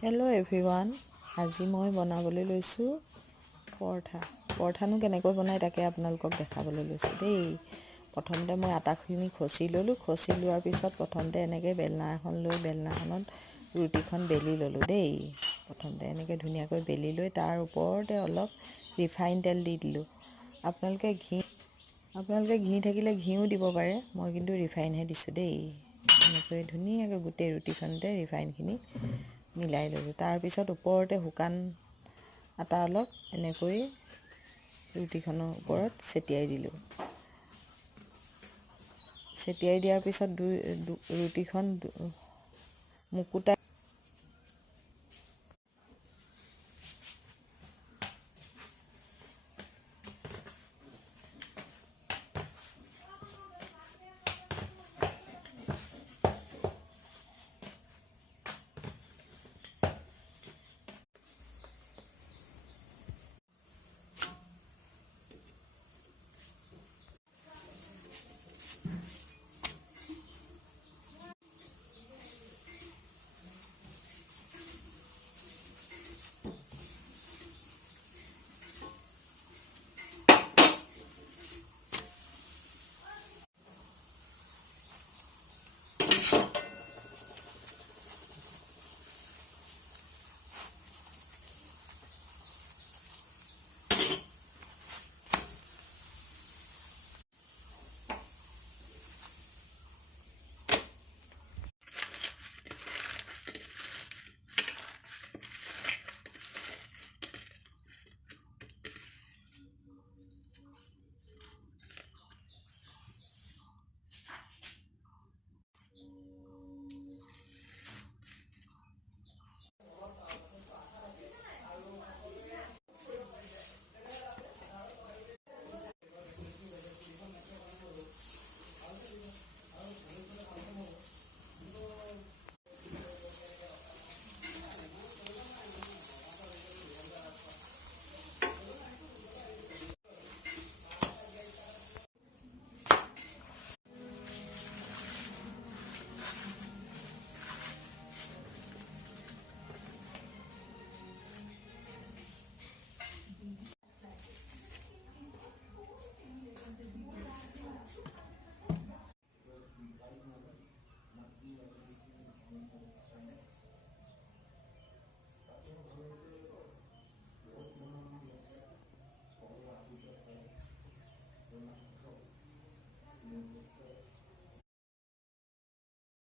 Hello' everyone, আজি মই বনাবলৈ লৈছোঁ পৰঠানো কেনেকৈ বনাই তাকে আপোনালোকক দেখাবলৈ লৈছোঁ দেই। প্ৰথমতে মই আটাখিনি খচি ল'লোঁ। খচি লোৱাৰ পিছত প্ৰথমতে এনেকৈ বেলনা এখন লৈ বেলনাখনত ৰুটিখন বেলি ল'লোঁ দেই। প্ৰথমতে এনেকৈ ধুনীয়াকৈ বেলি লৈ তাৰ ওপৰতে অলপ ৰিফাইন তেল দি দিলোঁ। আপোনালোকে ঘি থাকিলে ঘিও দিব পাৰে, মই কিন্তু ৰিফাইনহে দিছোঁ দেই। এনেকৈ ধুনীয়াকৈ গোটেই ৰুটিখনতে ৰিফাইনখিনি মিলাই ল'লোঁ। তাৰপিছত ওপৰতে শুকান আটা অলপ এনেকৈ ৰুটিখনৰ ওপৰত ছটিয়াই দিলোঁ। ছটিয়াই দিয়াৰ পিছত ৰুটিখন মুকুতাই